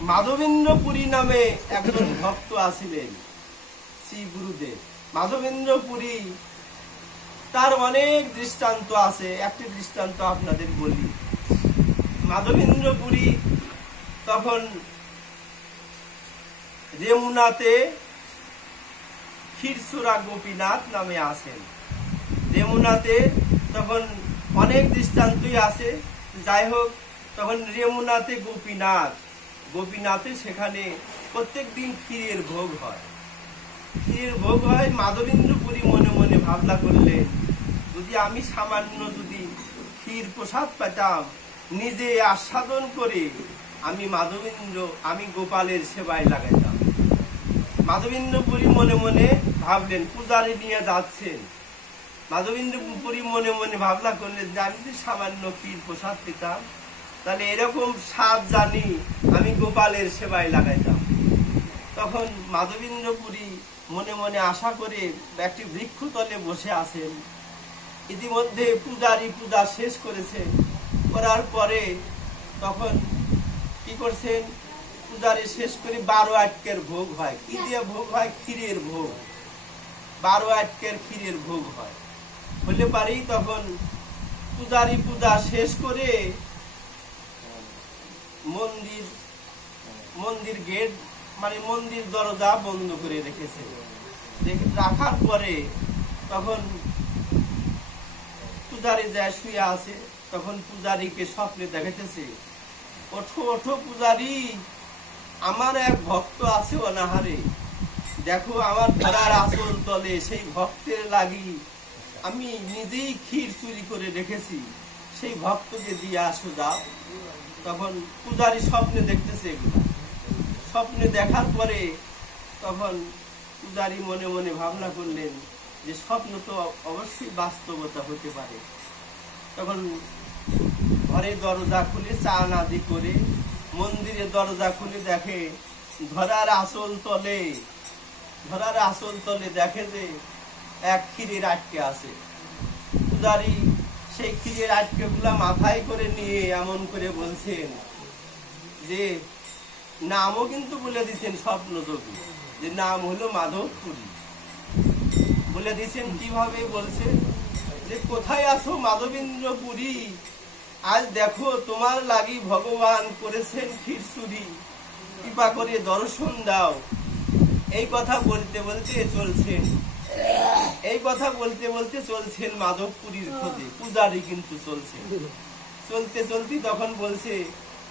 মাধবেন্দ্রপুরী নামে একজন ভক্ত আছিলেন শ্রী গুরুদেব। মাধবেন্দ্রপুরী তার অনেক দৃষ্টান্ত আছে, একটি দৃষ্টান্ত আপনাদের বলি। মাধবেন্দ্রপুরী তখন রেমুনাতে ক্ষীরচোরা গোপীনাথ নামে আছেন। রেমুনাতে তখন অনেক দৃষ্টান্তই আছে। যাই হোক, তখন রেমুনাতে গোপীনাথে সেখানে প্রত্যেক দিন ক্ষীরের ভোগ হয়। মাধবেন্দ্রপুরী মনে মনে ভাবনা করলেন, যদি আমি সামান্য যদি ক্ষীর প্রসাদ পেতাম, নিজে আস্বাদন করে আমি গোপালের সেবায় লাগাইতাম। মাধবেন্দ্রপুরী মনে মনে ভাবলেন, পূজারি নিয়ে যাচ্ছেন। মাধবেন্দ্রপুরী মনে মনে ভাবনা করলেন যে আমি যদি সামান্য ক্ষীর প্রসাদ পেতাম, তাহলে এরকম স্বাদ জানি আমি গোপালের সেবায় লাগাইতাম। তখন মাধবেন্দ্রপুরী মনে মনে আশা করে একটি বৃক্ষতলে বসে আছেন। ইতিমধ্যে পূজারি পূজা শেষ করেছেন। করার পরে তখন কি করছেন, পূজারি শেষ করে 12 আটকের ভোগ হয়। কি দিয়ে ভোগ হয়? ক্ষীরের ভোগ। 12 আটকের ক্ষীরের ভোগ হয়। হলে পারেই তখন পূজারি পূজা শেষ করে মন্দির গেট মানে মন্দির দরজা বন্ধ করে রেখেছে। রাখার পরে তখন পূজারি যায় শুয়ে আছে। তখন পূজারীকে স্বপ্নে দেখাইতেছে, ওঠো ওঠো পূজারি, আমার এক ভক্ত আছে অনাহারে, দেখো আমার ধরার আসল তলে সেই ভক্তের লাগি আমি নিজেই ক্ষীর চুরি করে রেখেছি, সেই ভক্তকে দিয়ে আসো যাও। তখন পূজারি স্বপ্নে দেখতেছে এগুলা। স্বপ্নে দেখার পরে তখন পূজারি মনে মনে ভাবনা করলেন যে স্বপ্ন তো অবশ্যই বাস্তবতা হতে পারে। তখন ঘরে দরজা খুলে চা নাদি করে মন্দিরে দরজা খুলে দেখে ধরার আসল তলে দেখে যে এক ক্ষীরের আটকে আছে। পূজারি সেই ক্ষীরের আটকে গুলা মাথায় করে নিয়ে এমন করে বলছেন যে নামও কিন্তু বলে দিচ্ছেন স্বপ্নযোগী, যে নাম হলো মাধবপুরী। বলে দিচ্ছেন কিভাবে বলছে যে, কোথায় আছো মাধবেন্দ্রপুরী, আজ দেখো তোমার লাগি ভগবান করেছেন ক্ষীর চুরি, কৃপা করে দর্শন দাও। এই কথা বলতে বলতে চলছেন মাধবপুরীর খোঁজে। পূজারি কিন্তু চলতে তখন বলছে,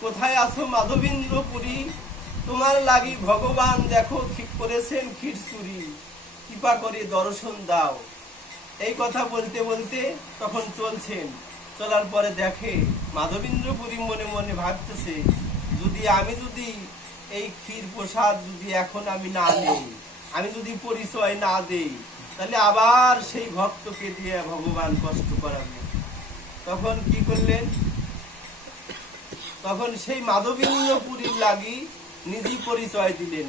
কোথায় আছো মাধবেন্দ্রপুরী, তোমার লাগি ভগবান দেখো ঠিক করেছেন ক্ষীর চুরি, কৃপা করে দর্শন দাও। এই কথা বলতে বলতে তখন চলার পরে দেখে মাধবেন্দ্রপুরী মনে মনে ভাবতেছে, আমি যদি এই ক্ষীর প্রসাদ যদি এখন আমি না নেই, আমি যদি পরিচয় না দেই, তাহলে আবার সেই ভক্তকে দিয়ে ভগবান কষ্ট করাবে। তখন কি করলেন, তখন সেই মাধবেন্দ্রপুরীর লাগি নিজেই পরিচয় দিলেন।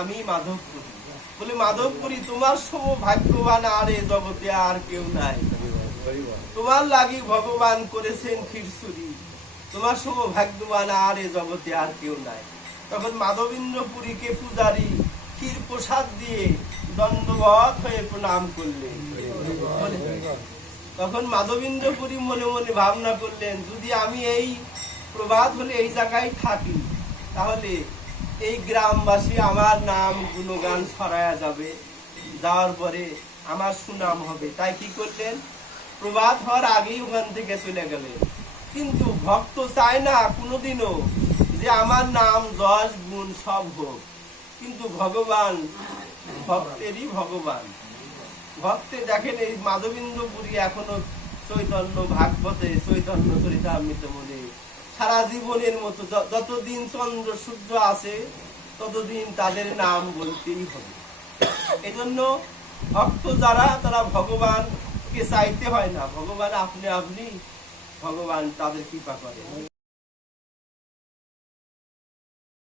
আমি মাধবপুরী। বলে, মাধবপুরী তোমার সম ভাগ্যবান আর এ জগতে আর কেউ নাই, তোমার লাগি ভগবান করেছেন ক্ষীর চুরি, তোমার সম ভাগ্যবান আর এ জগতে আর কেউ নাই। তখন মাধবেন্দ্রপুরীকে পূজারি ক্ষীর প্রসাদ দিয়ে দণ্ডবত হয়ে প্রণাম করলেন। তখন মাধবেন্দ্রপুরী মনে মনে ভাবনা করলেন, যদি আমি এই প্রভাত হলে এই জায়গায় থাকি, তাহলে এই গ্রামবাসী আমার নাম গুণগান ছড়ায়া যাবে, যাওয়ার পরে আমার সুনাম হবে। তাই কি করলেন, প্রভাত হওয়ার আগেই ওখান থেকে চলে গেলেন। কিন্তু ভক্ত চায় না কোনোদিনও যে আমার নাম যশ গুণ সব হোক, কিন্তু ভগবান ভক্তেরই ভগবান। ভক্তে দেখেন এই মাধবেন্দ্রপুরী এখনো চৈতন্য ভাগবতে, চৈতন্য চরিতামৃত বলে সারা জীবনের মতো যতদিন চন্দ্র সূর্য আছে ততদিন তাদের নাম বলতেই হবে। এজন্য ভক্ত যারা, তারা ভগবানকে চাইতে হয় না, ভগবান আপনি ভগবান তাদের কৃপা করে।